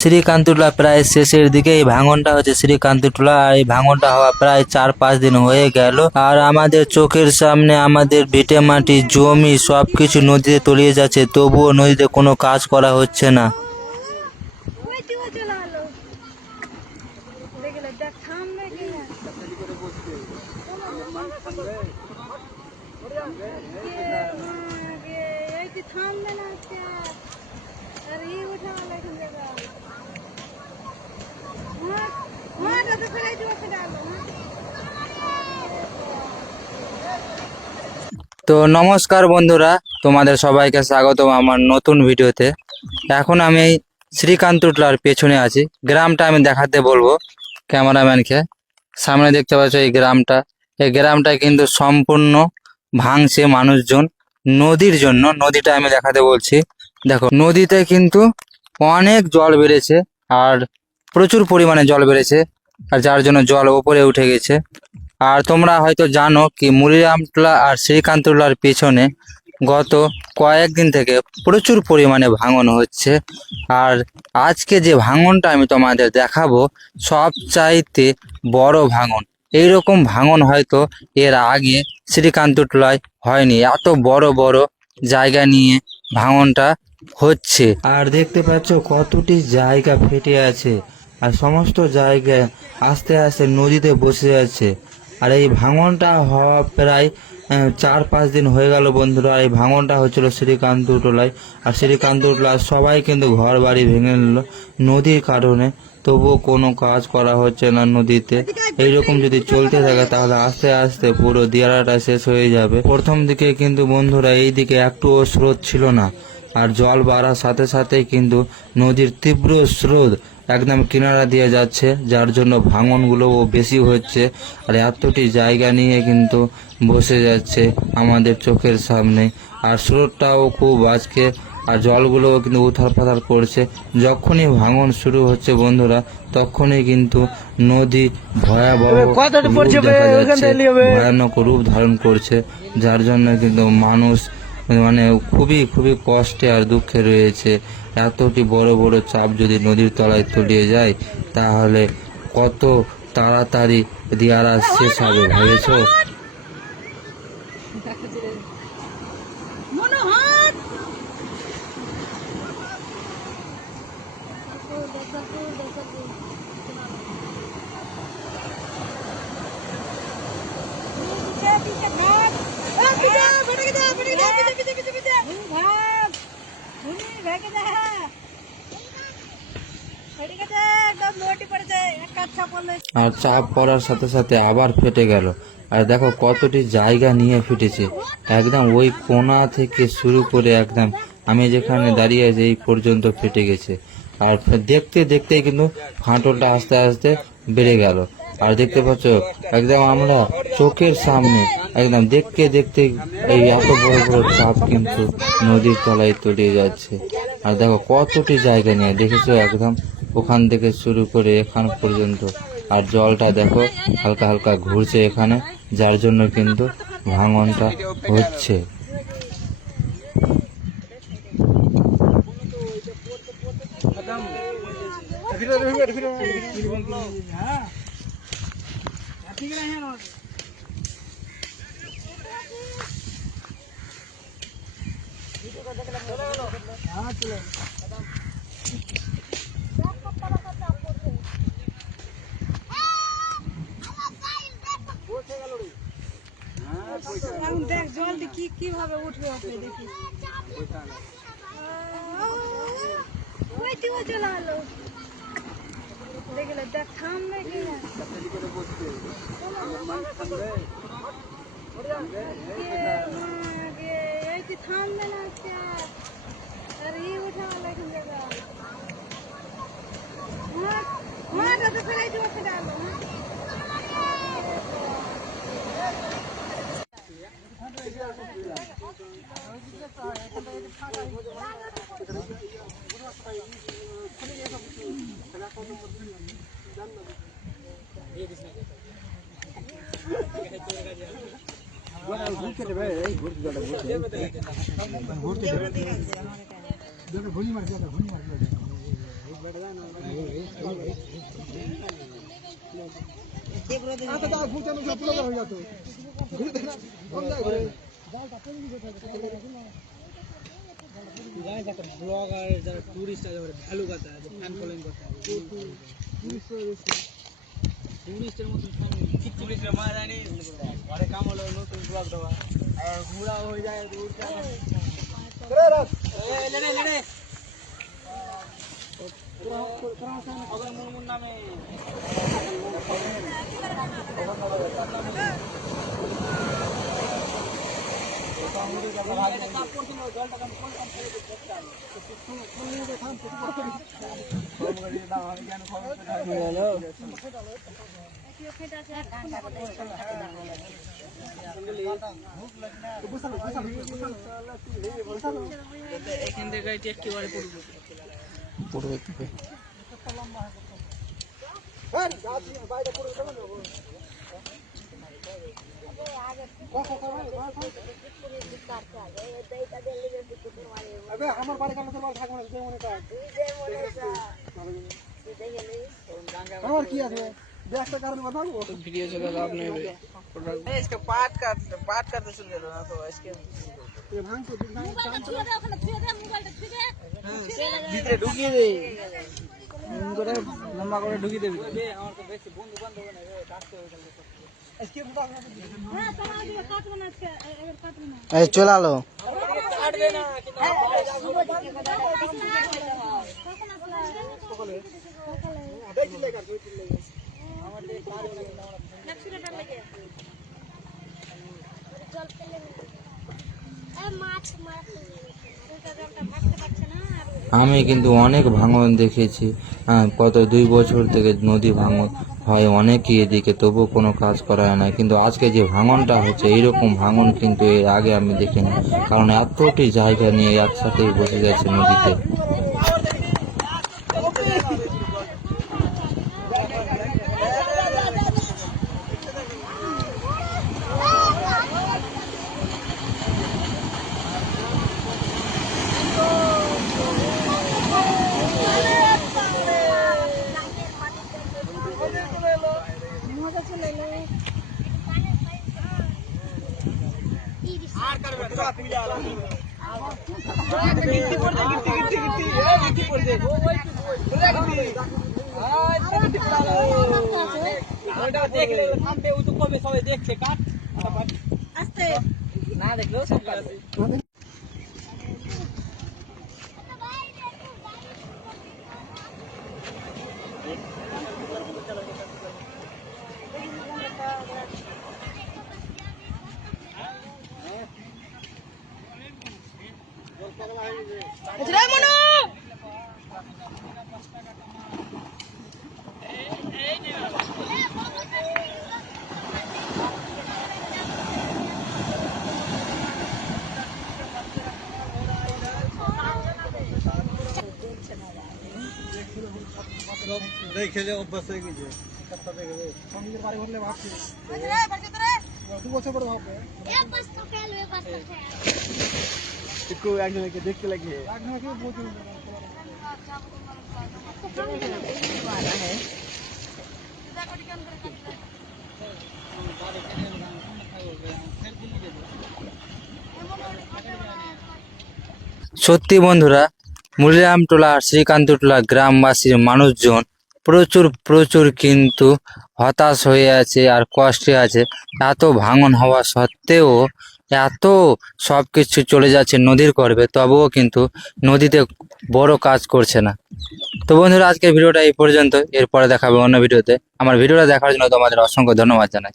শ্রীকান্তলা প্রায় শেষের দিকে এই ভাঙনটা হচ্ছে শ্রীকান্তলা আর এই ভাঙনটা হওয়া প্রায় চার পাঁচ দিন হয়ে গেল। আর আমাদের চোখের সামনে আমাদের ভিটে মাটি, জমি সবকিছু নদীতে তলিয়ে যাচ্ছে। তবুও নদীতে কোনো কাজ করা হচ্ছে না লেখেন দাদা হ্যাঁ হ্যাঁ দাদা ফেলাই দিব সেটা আলো তো নমস্কার বন্ধুরা, তোমাদের সবাইকে স্বাগতম আমার নতুন ভিডিওতে। এখন আমি শ্রীকান্ত শ্রীকান্তলার পেছনে আছি। গ্রামটা আমি দেখাতে বলব ক্যামেরাম্যানকে। সামনে দেখতে পাচ্ছ এই গ্রামটা। এই গ্রামটা কিন্তু সম্পূর্ণ ভাঙছে মানুষজন নদীর জন্য। নদীটা আমি দেখাতে বলছি। দেখো, নদীতে কিন্তু অনেক জল বেড়েছে। আর প্রচুর পরিমাণে জল বেড়েছে আর যার জন্য জল ওপরে উঠে গেছে। আর তোমরা হয়তো জানো কি মুরিরামটোলা আর শ্রীকান্তলার পেছনে গত কয়েকদিন থেকে প্রচুর পরিমাণে ভাঙন হচ্ছে। আর আজকে যে ভাঙনটা আমি তোমাদের দেখাবো সব চাইতে বড় ভাঙন। এইরকম ভাঙন হয়তো এর আগে শ্রীকান্তটোলায় হয়নি। এত বড় বড় জায়গা নিয়ে ভাঙনটা হচ্ছে। আর দেখতে পাচ্ছ কতটি জায়গা ফেটে আছে। আর সমস্ত জায়গায় আস্তে আস্তে নদীতে বসে যাচ্ছে। আর এই ভাঙনটা হওয়া প্রায় চার পাঁচ দিন হয়ে গেল বন্ধুরা, এই ভাঙনটা হচ্ছিল শ্রীকান্তটোলায় আর শ্রীকান্ত শ্রীকান্তটোলায় সবাই কিন্তু ঘর বাড়ি ভেঙে নিল নদীর কারণে। তবুও কোনো কাজ করা হচ্ছে না নদীতে। এইরকম যদি চলতে থাকে তাহলে আস্তে আস্তে পুরো দিয়ারাটা শেষ হয়ে যাবে। প্রথম দিকে কিন্তু বন্ধুরা এই দিকে একটুও স্রোত ছিল না। আর জল বাড়ার সাথে সাথে কিন্তু নদীর তীব্র স্রোত একদম কিনারা দিয়ে যাচ্ছে যার জন্য ভাঙনগুলোও বেশি হচ্ছে। আর এতটি জায়গা নিয়ে কিন্তু বসে যাচ্ছে আমাদের চোখের সামনে। আর স্রোতটাও খুব আজকে আর জলগুলোও কিন্তু উথাল পাথাল করছে। যখনই ভাঙন শুরু হচ্ছে বন্ধুরা তখনই কিন্তু নদী ভয়াবহ ভয়ানক রূপ ধারণ করছে যার জন্য কিন্তু মানুষ মানে খুবই খুবই কষ্টে আর দুঃখে রয়েছে। এতটি বড় বড় চাপ যদি নদীর তলায় তলিয়ে যায় তাহলে কত তাড়াতাড়ি দিয়ারা শেষ হবে ভেবেছো? মনোহর! আর চাপ পড়ার সাথে সাথে আবার ফেটে গেল। আর দেখো কতটি জায়গা নিয়ে ফেটেছে। একদম ওই কোনা থেকে শুরু করে একদম আমি যেখানে দাঁড়িয়ে আছি এই পর্যন্ত ফেটে গেছে। আর দেখতে দেখতে কিন্তু ফাটলটা আস্তে আস্তে বেড়ে গেল। আর দেখতে পাচ্ছ, একদম আমরা চোখের সামনে, একদম দেখতে দেখতে এই এত বড় বড় চাপ কিন্তু নদীর তলায় তলিয়ে যাচ্ছে। আর দেখো কতটি জায়গা নিয়ে, দেখেছ? একদম ওখান থেকে শুরু করে এখান পর্যন্ত। আর জলটা দেখো, হালকা হালকা ঘুরছে এখানে, যার জন্য কিন্তু ভাঙনটা হচ্ছে। এখন দেখ জল দিয়ে কি কীভাবে উঠবে আপনি দেখি ওই তো চলে আলো দেখলে দেখ থামবে কি না থামবে না আর ই উঠাও লেখেন দাদা হ্যাঁ হ্যাঁ দাদা ঘুরতে দেবে এই ঘুরতে যাবে ঘুরতে দেবে দেখো ভুলি মার দেখো ভুলি মার দেখো হ্যাঁ ব্লগার যারা টুরিস্ট আছে ভ্যালু কথা আছে ফ্যান ফলোইং কথা টুরিস্টের মতন টুরিস্টের মা জানি ঘরে কাম হলো নতুন ব্লগ দেওয়া আর ঘোরা হয়ে যায় নামে এখান থেকে গাড়িটি একেবারে পড়বে পড়বে আমার বাড়ি কাছে তোমার থাকবে না তুই মনে কর আমার কি আছে ব্যাগটা কারণে বাঁধাবো ভিডিও চলে লাভ নেই इसका पार्ट काट पार्ट काटते सुन गया ना तो इसके ভাঙতো ভিতরে ঢুকিয়ে দে করে লম্বা করে ঢুকিয়ে দেবি আমার তো বেশি বন্ধু বান্ধব না রে কাটতে হবে আজকে ফুটা এই চলে আলো। মাছ মাছ। ভাগতে পারছে না আর আমি কিন্তু অনেক ভাঙন দেখেছি। কত দুই বছর থেকে নদী ভাঙন হয় অনেকই এদিকে, তবুও কোনো কাজ করা হয় না। কিন্তু আজকে যে ভাঙনটা হচ্ছে, এইরকম ভাঙন কিন্তু এর আগে আমি দেখিনি। কারণ এতটি জায়গা নিয়ে একসাথেই বসে গেছে নদীতে। ওটা দেখলে থামবে ওই তো কবে সবাই দেখছে কাট আস্তে না দেখলেও সব কাটবে দেখে যে অভ্যাস হয়ে গেছে সঙ্গীতের বাড়ি ঘুরলে ভাবছি দু বছর পরে ভাববে এক পাশ তো ফেল এক পাশ তো ফেল। একটু একজনকে দেখতে লাগে। সত্যি বন্ধুরা মুলিরামটোলা শ্রীকান্তটোলা গ্রামবাসীর মানুষজন প্রচুর প্রচুর কিন্তু হতাশ হয়ে আছে আর কষ্টে আছে। এত ভাঙন হওয়া সত্ত্বেও এত সব কিছু চলে যাচ্ছে নদীর করবে তবুও কিন্তু নদীতে বড় কাজ করছে না। তো বন্ধুরা, আজকের ভিডিওটা এই পর্যন্ত। এরপরে দেখাবে অন্য ভিডিওতে। আমার ভিডিওটা দেখার জন্য তোমাদের অসংখ্য ধন্যবাদ জানাই।